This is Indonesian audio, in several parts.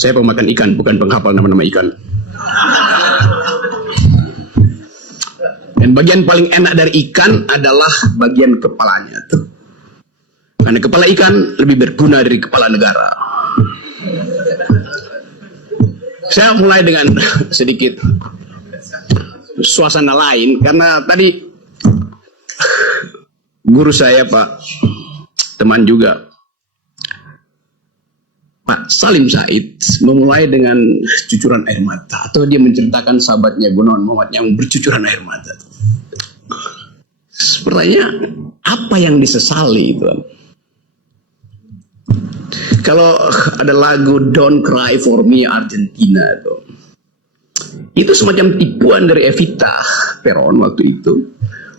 Saya pemakan ikan, bukan penghafal nama-nama ikan. Dan bagian paling enak dari ikan adalah bagian kepalanya tuh. Karena kepala ikan lebih berguna dari kepala negara. Saya mulai dengan sedikit suasana lain, karena tadi guru saya, Pak, teman juga, Pak Salim Said, memulai dengan cucuran air mata, atau dia menceritakan sahabatnya Gunawan Muhammad yang bercucuran air mata. Pertanyaan, apa yang disesali itu? Kalau ada lagu Don't Cry For Me Argentina itu semacam tipuan dari Evita Peron waktu itu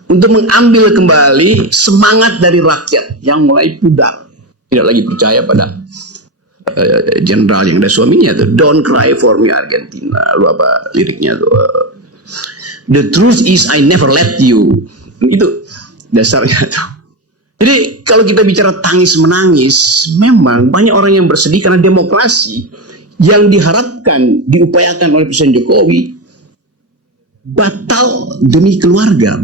untuk mengambil kembali semangat dari rakyat yang mulai pudar, tidak lagi percaya pada jenderal yang ada suaminya tuh. Don't Cry For Me Argentina, lu apa liriknya tuh? The truth is I never let you. Itu dasarnya tuh. Jadi kalau kita bicara tangis menangis, memang banyak orang yang bersedih karena demokrasi yang diharapkan, diupayakan oleh Presiden Jokowi batal demi keluarga,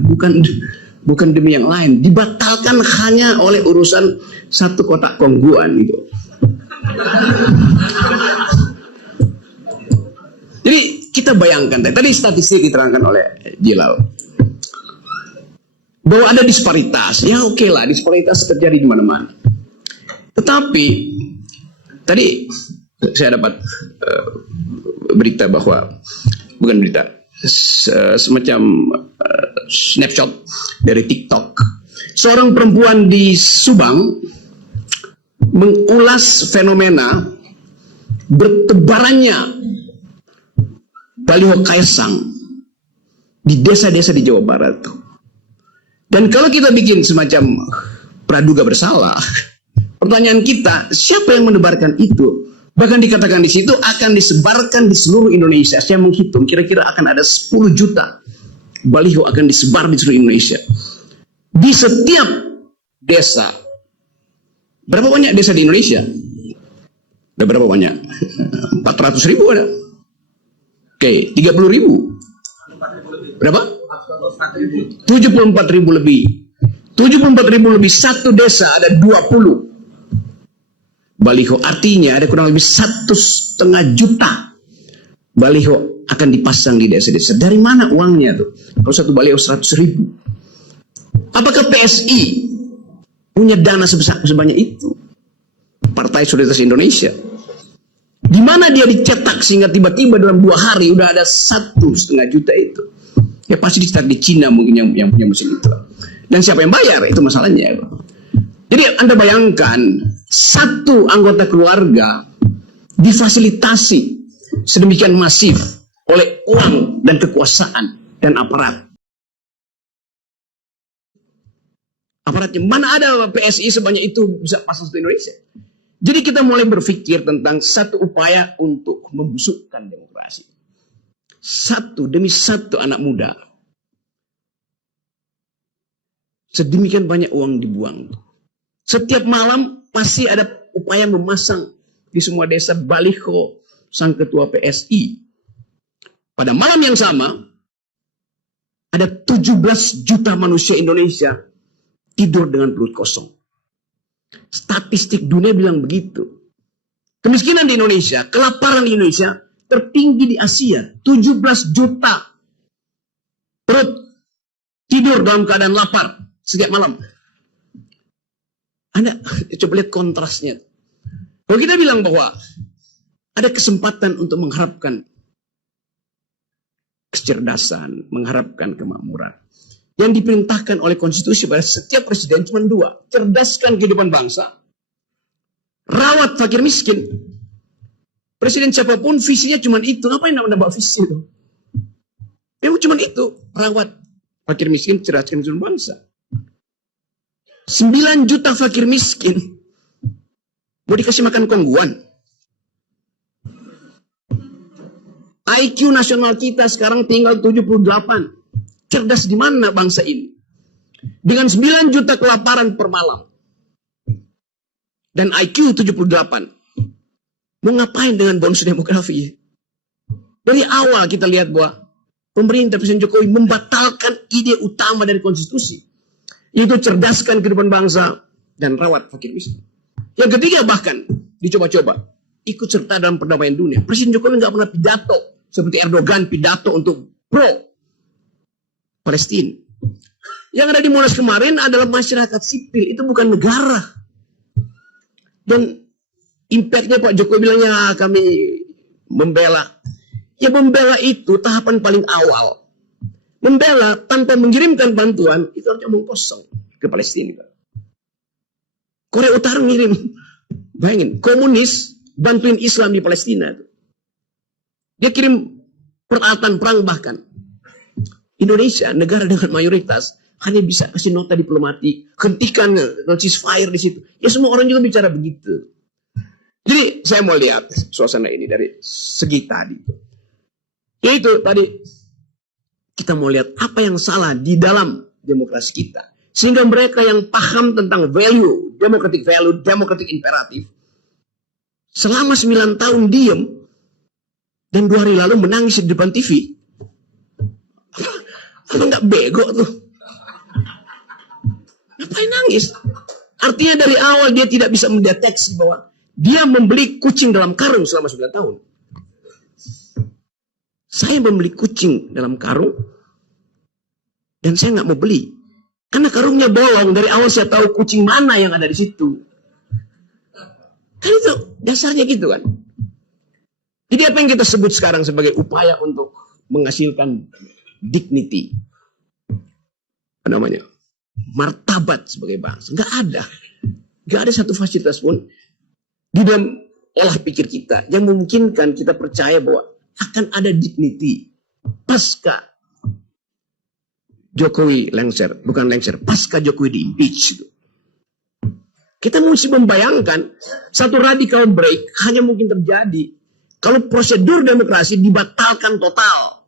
bukan demi yang lain. Dibatalkan hanya oleh urusan satu kotak kongguan gitu. Jadi kita bayangkan, tadi statistik diterangkan oleh Jilal, bahwa ada disparitas. Ya oke lah, disparitas terjadi di mana-mana. Tetapi tadi saya dapat berita bahwa, bukan berita, semacam snapshot dari TikTok. Seorang perempuan di Subang mengulas fenomena bertebarannya baliho Kaisang di desa-desa di Jawa Barat tuh. Dan kalau kita bikin semacam praduga bersalah, pertanyaan kita, siapa yang menebarkan itu? Bahkan dikatakan di situ akan disebarkan di seluruh Indonesia. Saya menghitung kira-kira akan ada 10 juta baliho akan disebar di seluruh Indonesia. Di setiap desa. Berapa banyak desa di Indonesia? Ada berapa banyak? 400 ribu ada. Oke, 30 ribu. Berapa? 74 ribu lebih. 74 ribu lebih, satu desa ada 20 baliho. Artinya ada kurang lebih 1,5 juta baliho akan dipasang di desa-desa. Dari mana uangnya tuh? Kalau satu baliho 100 ribu. Apakah PSI punya dana sebanyak itu? Partai Solidaritas Indonesia. Di mana dia dicetak sehingga tiba-tiba dalam 2 hari udah ada 1,5 juta itu? Ya pasti dicetak di Cina mungkin yang punya mesin itu. Dan siapa yang bayar? Itu masalahnya. Jadi Anda bayangkan, satu anggota keluarga difasilitasi sedemikian masif oleh uang dan kekuasaan dan aparat. Aparatnya, mana ada PSI sebanyak itu bisa pasang di Indonesia? Jadi kita mulai berpikir tentang satu upaya untuk membusukkan demokrasi. Satu demi satu anak muda. Sedemikian banyak uang dibuang. Setiap malam pasti ada upaya memasang di semua desa baliho sang ketua PSI. Pada malam yang sama, ada 17 juta manusia Indonesia tidur dengan perut kosong. Statistik dunia bilang begitu. Kemiskinan di Indonesia, kelaparan di Indonesia tertinggi di Asia. 17 juta perut tidur dalam keadaan lapar setiap malam. Anda coba lihat kontrasnya. Kalau kita bilang bahwa ada kesempatan untuk mengharapkan kecerdasan, mengharapkan kemakmuran, yang diperintahkan oleh konstitusi pada setiap presiden cuma 2. Cerdaskan kehidupan bangsa, rawat fakir miskin. Presiden siapapun visinya cuma itu. Ngapain nambah visi itu? Memang cuma itu. Rawat fakir miskin, cerdaskan kehidupan bangsa. 9 juta fakir miskin mau dikasih makan kongguan. IQ nasional kita sekarang tinggal 78. Cerdas di mana bangsa ini? Dengan 9 juta kelaparan per malam. Dan IQ 78. Mau ngapain dengan bonus demografi? Dari awal kita lihat bahwa pemerintah Presiden Jokowi membatalkan ide utama dari konstitusi, yaitu cerdaskan kehidupan bangsa dan rawat fakir miskin. Yang ketiga bahkan dicoba-coba ikut serta dalam perdamaian dunia. Presiden Jokowi nggak pernah pidato seperti Erdogan pidato untuk pro Palestina. Yang ada di Monas kemarin adalah masyarakat sipil, itu bukan negara. Dan impactnya Pak Jokowi bilangnya kami membela. Ya membela itu tahapan paling awal. Membela tanpa mengirimkan bantuan itu harusnya omong kosong ke Palestina. Korea Utara ngirim, bayangin, komunis bantuin Islam di Palestina. Dia kirim peralatan perang bahkan. Indonesia, negara dengan mayoritas, hanya bisa kasih nota diplomatik, hentikan ceasefire di situ. Ya semua orang juga bicara begitu. Jadi saya mau lihat suasana ini dari segi tadi. Yaitu tadi kita mau lihat apa yang salah di dalam demokrasi kita. Sehingga mereka yang paham tentang value, democratic imperatif, selama 9 tahun diem, dan 2 hari lalu menangis di depan TV. Apa nggak bego tuh? Ngapain nangis? Artinya dari awal dia tidak bisa mendeteksi bahwa dia membeli kucing dalam karung selama 9 tahun. Saya membeli kucing dalam karung dan saya nggak mau beli karena karungnya bolong. Dari awal saya tahu kucing mana yang ada di situ. Kan itu dasarnya gitu kan. Jadi apa yang kita sebut sekarang sebagai upaya untuk menghasilkan dignity, apa namanya, martabat sebagai bangsa, nggak ada satu fasilitas pun di dalam olah pikir kita yang memungkinkan kita percaya bahwa akan ada dignity pasca Jokowi pasca Jokowi di impeach. Kita mesti membayangkan satu radical break hanya mungkin terjadi kalau prosedur demokrasi dibatalkan total.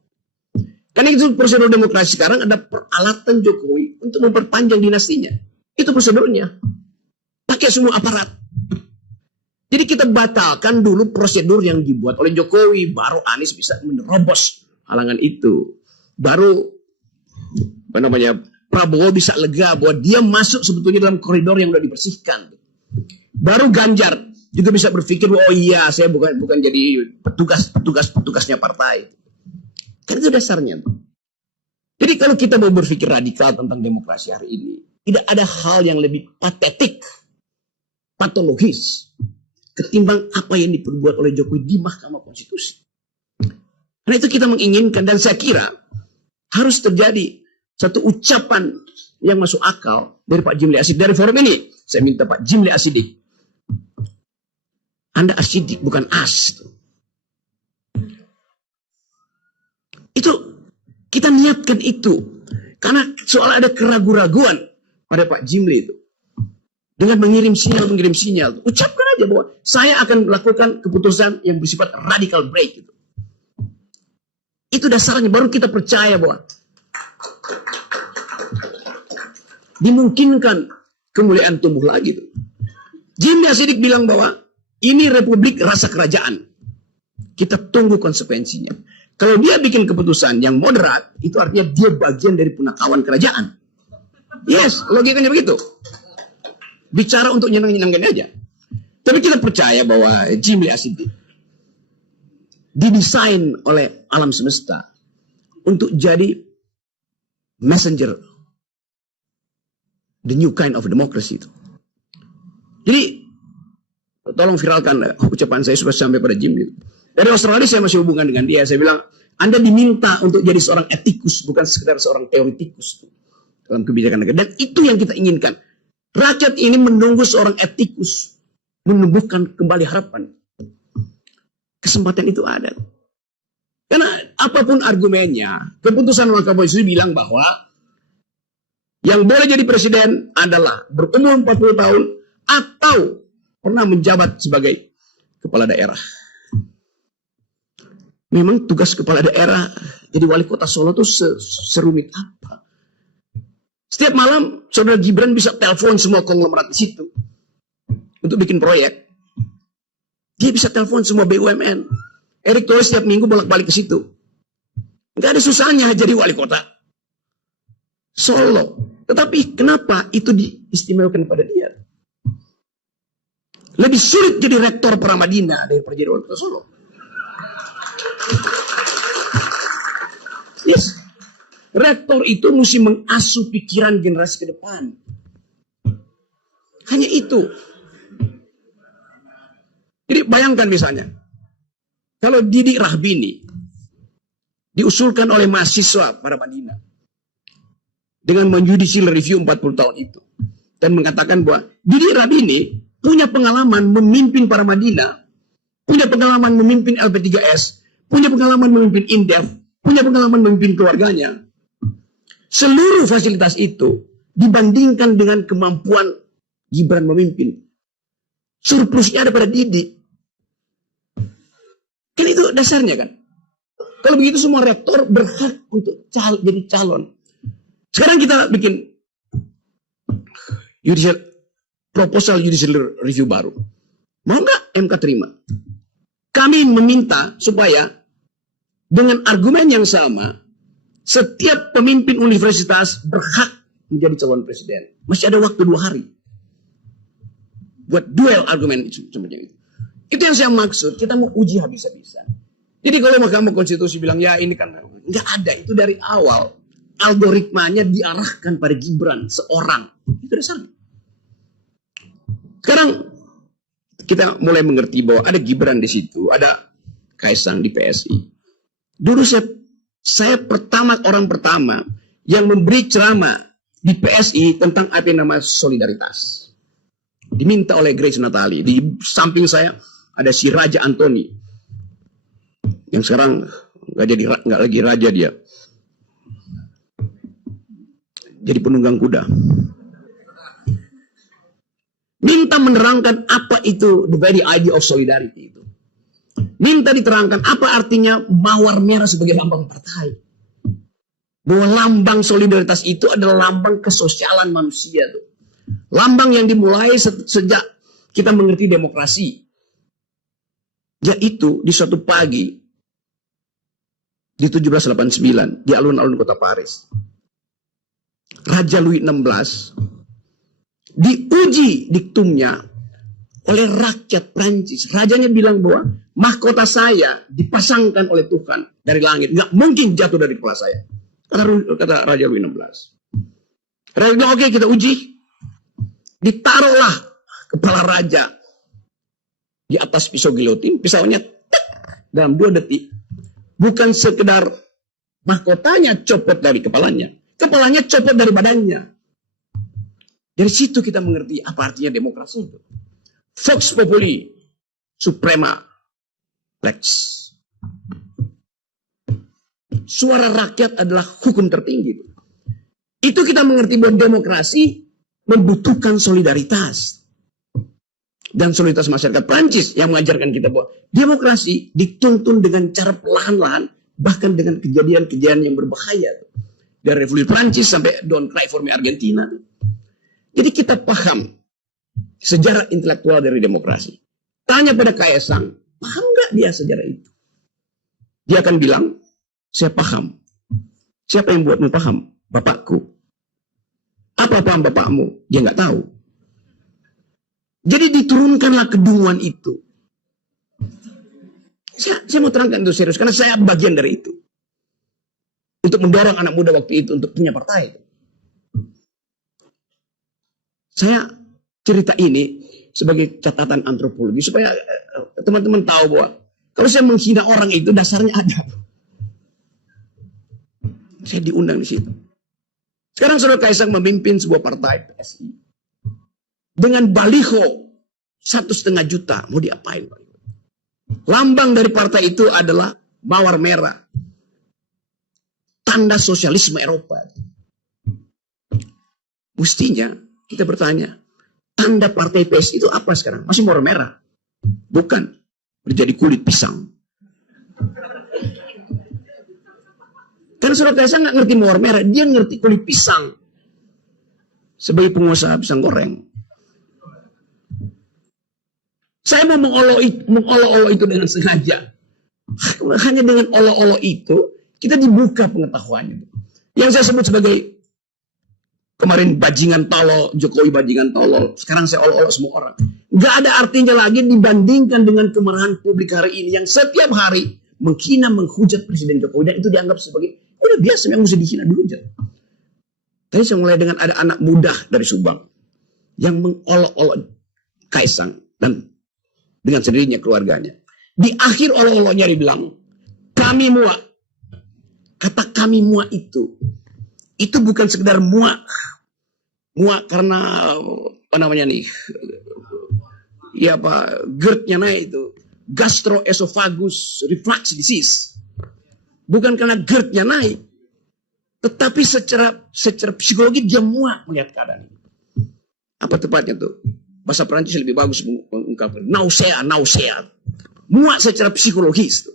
Karena itu prosedur demokrasi sekarang ada peralatan Jokowi untuk memperpanjang dinastinya. Itu prosedurnya. Pakai semua aparat. Jadi kita batalkan dulu prosedur yang dibuat oleh Jokowi, baru Anies bisa menerobos halangan itu. Baru Prabowo bisa lega bahwa dia masuk sebetulnya dalam koridor yang sudah dibersihkan. Baru Ganjar juga bisa berpikir, oh iya saya bukan jadi petugasnya partai. Kan itu dasarnya. Jadi kalau kita mau berpikir radikal tentang demokrasi hari ini, tidak ada hal yang lebih patetik, patologis ketimbang apa yang diperbuat oleh Jokowi di Mahkamah Konstitusi. Karena itu kita menginginkan, dan saya kira harus terjadi satu ucapan yang masuk akal dari Pak Jimli Asidik. Dari forum ini, saya minta Pak Jimli Asidik, Anda asidik bukan as. Itu kita niatkan itu. Karena soal ada keraguan-raguan pada Pak Jimli itu. Dengan mengirim sinyal. Ucapkan aja bahwa saya akan melakukan keputusan yang bersifat radical break. Itu dasarnya, baru kita percaya bahwa dimungkinkan kemuliaan tumbuh lagi. Jimli Asidik bilang bahwa ini republik rasa kerajaan. Kita tunggu konsekuensinya. Kalau dia bikin keputusan yang moderat, itu artinya dia bagian dari punakawan kerajaan. Yes, logikanya begitu. Bicara untuk nyenang-nyenangkan aja. Tapi kita percaya bahwa Jimli Asidik didesain oleh alam semesta untuk jadi messenger, the new kind of democracy itu. Jadi tolong viralkan ucapan saya supaya sampai pada Jimli. Dari Australia saya masih hubungan dengan dia. Saya bilang, Anda diminta untuk jadi seorang etikus, bukan sekedar seorang teoretikus dalam kebijakan negara. Dan itu yang kita inginkan. Rakyat ini menunggu seorang etikus menumbuhkan kembali harapan. Kesempatan itu ada. Karena apapun argumennya, keputusan Mahkamah Konstitusi bilang bahwa yang boleh jadi presiden adalah berumur 40 tahun atau pernah menjabat sebagai kepala daerah. Memang tugas kepala daerah jadi wali kota Solo itu serumit apa? Setiap malam saudara Gibran bisa telepon semua konglomerat di situ untuk bikin proyek. Dia bisa telepon semua BUMN. Erick Thohir setiap minggu bolak-balik ke situ. Nggak ada susahnya jadi wali kota Solo. Tetapi kenapa itu diistimewakan pada dia? Lebih sulit jadi rektor Pramadina daripada jadi wali kota Solo. Yes. Rektor itu mesti mengasuh pikiran generasi ke depan. Hanya itu. Jadi bayangkan misalnya, kalau Didik Rahbini diusulkan oleh mahasiswa Pramadina dengan menjudicial review 40 tahun itu dan mengatakan bahwa Didik Rahbini punya pengalaman memimpin Pramadina, punya pengalaman memimpin LP3S, punya pengalaman memimpin Indef, punya pengalaman memimpin keluarganya. Seluruh fasilitas itu dibandingkan dengan kemampuan Gibran memimpin, surplusnya ada pada Didik. Kan itu dasarnya kan. Kalau begitu semua rektor berhak untuk jadi calon. Sekarang kita bikin proposal judicial review baru. Mau nggak MK terima? Kami meminta supaya dengan argumen yang sama, setiap pemimpin universitas berhak menjadi calon presiden. Masih ada waktu 2 hari. Buat duel argumen itu. Itu yang saya maksud, kita mau uji habis-habisan. Jadi kalau Mahkamah Konstitusi bilang, ya ini kan, nggak ada. Itu dari awal, algoritmanya diarahkan pada Gibran, seorang. Itu dasarnya. Sekarang, kita mulai mengerti bahwa ada Gibran di situ, ada Kaisang di PSI. Dulu saya orang pertama yang memberi ceramah di PSI tentang apa yang namanya solidaritas. Diminta oleh Grace Natali. Di samping saya ada si Raja Antoni, yang sekarang nggak lagi raja, dia jadi penunggang kuda. Minta menerangkan apa itu the very idea of solidarity itu. Minta diterangkan apa artinya mawar merah sebagai lambang partai. Bahwa lambang solidaritas itu adalah lambang kesosialan manusia tuh. Lambang yang dimulai sejak kita mengerti demokrasi. Yaitu di suatu pagi di 1789 di alun-alun kota Paris, Raja Louis XVI diuji diktumnya oleh rakyat Prancis. Rajanya bilang bahwa mahkota saya dipasangkan oleh Tuhan dari langit, nggak mungkin jatuh dari kepala saya. Kata Raja Louis XVI. Raja bilang, oke, kita uji. Ditaruhlah kepala raja di atas pisau gilotin, pisaunya dalam 2 detik. Bukan sekedar mahkotanya copot dari kepalanya copot dari badannya. Dari situ kita mengerti apa artinya demokrasi itu. Vox populi suprema lex. Suara rakyat adalah hukum tertinggi. Itu kita mengerti bahwa demokrasi membutuhkan solidaritas. Dan solidaritas masyarakat Prancis yang mengajarkan kita bahwa demokrasi dituntun dengan cara perlahan-lahan, bahkan dengan kejadian-kejadian yang berbahaya. Dari revolusi Prancis sampai Don't Cry for Me Argentina. Jadi kita paham sejarah intelektual dari demokrasi. Tanya pada Kaisang, paham nggak dia sejarah itu? Dia akan bilang, saya paham. Siapa yang buatmu paham? Bapakku. Apa paham bapakmu? Dia nggak tahu. Jadi diturunkanlah kedunguan itu. Saya mau terangkan itu serius, karena saya bagian dari itu. Untuk mendorong anak muda waktu itu untuk punya partai. Saya cerita ini sebagai catatan antropologi, supaya teman-teman tahu bahwa kalau saya menghina orang itu dasarnya ada. Saya diundang di situ. Sekarang Saudara Kaisang memimpin sebuah partai PSI. Dengan baliho 1,5 juta, mau diapain? Lambang dari partai itu adalah mawar merah. Tanda sosialisme Eropa. Mestinya kita bertanya, tanda partai PSI itu apa sekarang? Masih mawar merah? Bukan. Menjadi kulit pisang. Karena Saudara Kaisang nggak ngerti mawar merah, dia ngerti kulit pisang. Sebagai pengusaha pisang goreng. Saya mau mengolok-olok itu dengan sengaja. Hanya dengan olok-olok itu, kita dibuka pengetahuannya. Yang saya sebut sebagai kemarin bajingan tolol, Jokowi bajingan tolol. Sekarang saya olok-olok semua orang. Gak ada artinya lagi dibandingkan dengan kemarahan publik hari ini yang setiap hari menghina, menghujat Presiden Jokowi. Dan itu dianggap sebagai, udah biasa yang mesti dihina, dihujat. Tadi saya mulai dengan ada anak muda dari Subang yang mengolok-olok Kaisang dan dengan sendirinya keluarganya. Di akhir olok-oloknya dibilang, kami muak. Kata kami muak itu bukan sekedar muak. Muak karena apa namanya nih? Ya apa? GERD-nya naik itu. Gastroesophagus reflux disease. Bukan karena GERD-nya naik. Tetapi secara psikologi dia muak melihat keadaan ini. Apa tepatnya tuh? Bahasa Perancis lebih bagus mengungkapkan. Nausea. Muak secara psikologis tuh.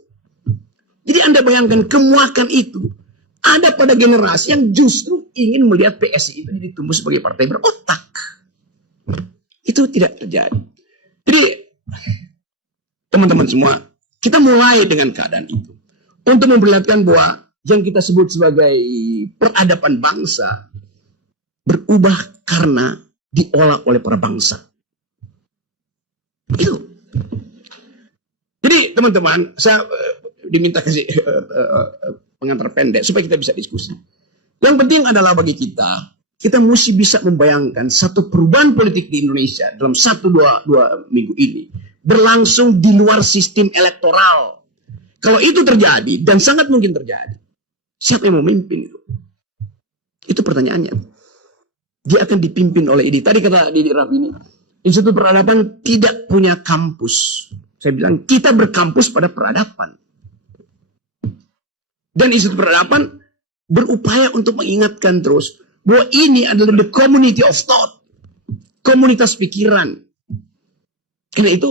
Jadi Anda bayangkan kemuakan itu ada pada generasi yang justru ingin melihat PSI itu jadi tumbuh sebagai partai berotak. Itu tidak terjadi. Jadi teman-teman semua, kita mulai dengan keadaan itu. Untuk memperlihatkan bahwa yang kita sebut sebagai peradaban bangsa berubah karena diolah oleh para bangsa. Itu. Jadi teman-teman, saya diminta kasih pengantar pendek supaya kita bisa diskusi. Yang penting adalah bagi kita mesti bisa membayangkan satu perubahan politik di Indonesia dalam 1-2 minggu ini berlangsung di luar sistem elektoral. Kalau itu terjadi, dan sangat mungkin terjadi, siapa yang memimpin itu? Itu pertanyaannya. Dia akan dipimpin oleh ini. Tadi kata Didi Rafini, Institut Peradaban tidak punya kampus. Saya bilang, kita berkampus pada peradaban. Dan Institut Peradaban berupaya untuk mengingatkan terus bahwa ini adalah the community of thought. Komunitas pikiran. Karena itu,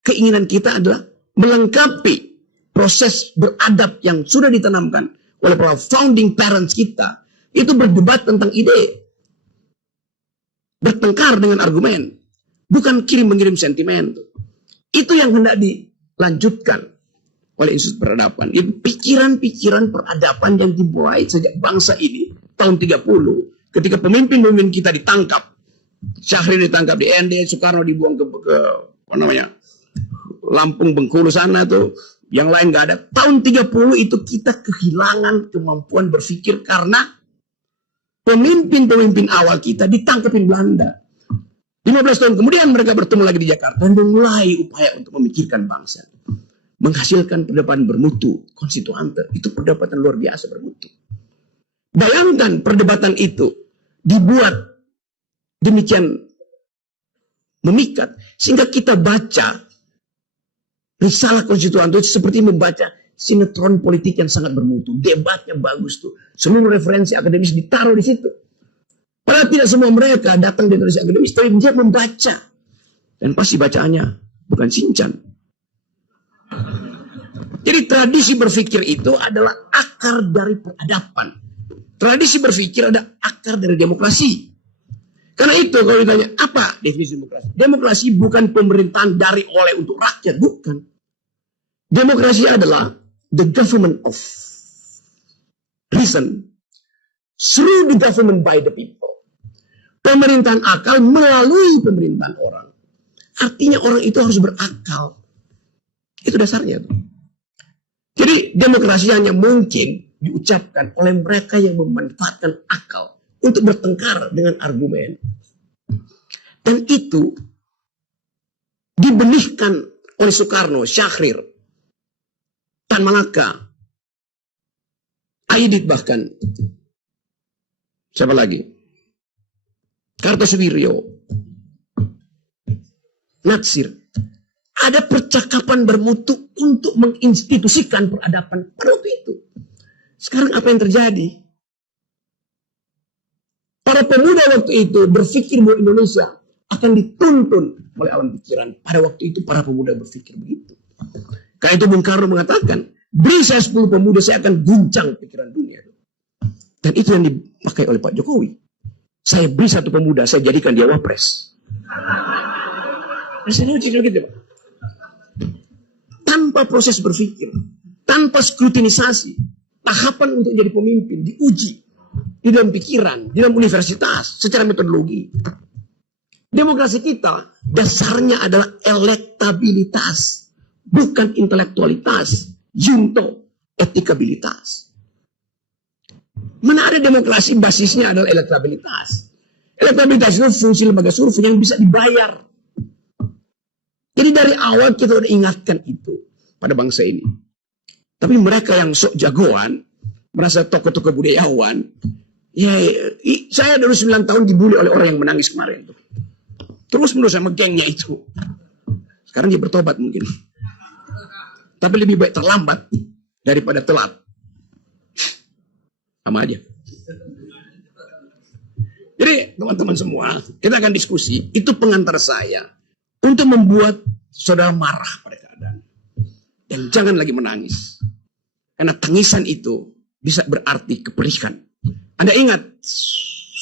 keinginan kita adalah melengkapi proses beradab yang sudah ditanamkan oleh para founding parents kita. Itu berdebat tentang ide. Bertengkar dengan argumen. Bukan kirim-mengirim sentimen. Itu yang hendak dilanjutkan oleh Institut Peradaban. Itu pikiran-pikiran peradaban yang dimulai sejak bangsa ini tahun 30 ketika pemimpin-pemimpin kita ditangkap. Syahrir ditangkap di ND, Soekarno dibuang ke apa namanya? Lampung, Bengkulu sana tuh. Yang lain nggak ada. Tahun 30 itu kita kehilangan kemampuan berpikir karena pemimpin-pemimpin awal kita ditangkapin Belanda. 15 tahun kemudian mereka bertemu lagi di Jakarta dan memulai upaya untuk memikirkan bangsa. Menghasilkan perdebatan bermutu, konstituante. Itu perdebatan luar biasa bermutu. Bayangkan perdebatan itu dibuat demikian memikat. Sehingga kita baca risalah konstituante itu seperti membaca sinetron politik yang sangat bermutu. Debatnya bagus tuh. Seluruh referensi akademis ditaruh di situ. Padahal tidak semua mereka datang di Indonesia akademis, tapi dia membaca. Dan pasti bacaannya bukan Sinchan. Jadi tradisi berpikir itu adalah akar dari peradaban. Tradisi berpikir ada akar dari demokrasi. Karena itu kalau ditanya, apa definisi demokrasi? Demokrasi bukan pemerintahan dari oleh untuk rakyat, bukan. Demokrasi adalah the government of reason through the government by the people. Pemerintahan akal melalui pemerintahan orang. Artinya orang itu harus berakal. Itu dasarnya. Jadi demokrasi hanya mungkin diucapkan oleh mereka yang memanfaatkan akal untuk bertengkar dengan argumen. Dan itu dibenihkan oleh Soekarno, Syahrir, Tan Malaka, Aidit bahkan. Siapa lagi? Kartosuwiryo, Natsir. Ada percakapan bermutu untuk menginstitusikan peradaban pada waktu itu. Sekarang apa yang terjadi? Para pemuda waktu itu berpikir bahwa Indonesia akan dituntun oleh alam pikiran. Pada waktu itu para pemuda berpikir begitu. Karena itu Bung Karno mengatakan, beri saya 10 pemuda, saya akan guncang pikiran dunia. Dan itu yang dipakai oleh Pak Jokowi. Saya beri 1 pemuda, saya jadikan dia wapres. Presiden uji gitu, Pak. Tanpa proses berpikir, tanpa skrutinisasi, tahapan untuk jadi pemimpin diuji di dalam pikiran, di dalam universitas, secara metodologi. Demokrasi kita dasarnya adalah elektabilitas, bukan intelektualitas, junto, etikabilitas. Mana ada demokrasi basisnya adalah elektabilitas. Elektabilitas itu fungsi lembaga survei yang bisa dibayar. Jadi dari awal kita udah ingatkan itu pada bangsa ini. Tapi mereka yang sok jagoan, merasa tokoh-tokoh budayawan, ya saya dulu 9 tahun dibully oleh orang yang menangis kemarin tuh. Terus menerus sama gengnya itu. Sekarang dia bertobat mungkin. Tapi lebih baik terlambat daripada telat. Sama aja. Jadi teman-teman semua, kita akan diskusi. Itu pengantar saya untuk membuat saudara marah pada keadaan. Dan jangan lagi menangis. Karena tangisan itu bisa berarti kepelikan. Anda ingat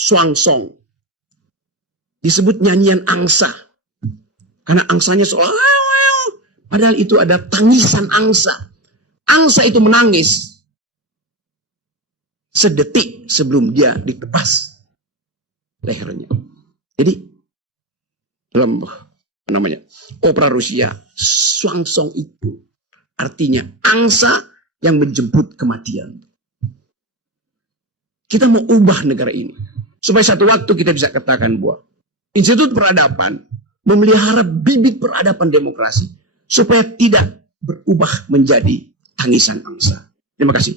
Swangsong disebut nyanyian angsa. Karena angsanya seolah padahal itu ada tangisan angsa. Angsa itu menangis sedetik sebelum dia ditebas lehernya. Jadi dalam opera Rusia, Swangsong itu artinya angsa yang menjemput kematian. Kita mau ubah negara ini supaya satu waktu kita bisa katakan bahwa Institut Peradaban memelihara bibit peradaban demokrasi supaya tidak berubah menjadi tangisan angsa. Terima kasih.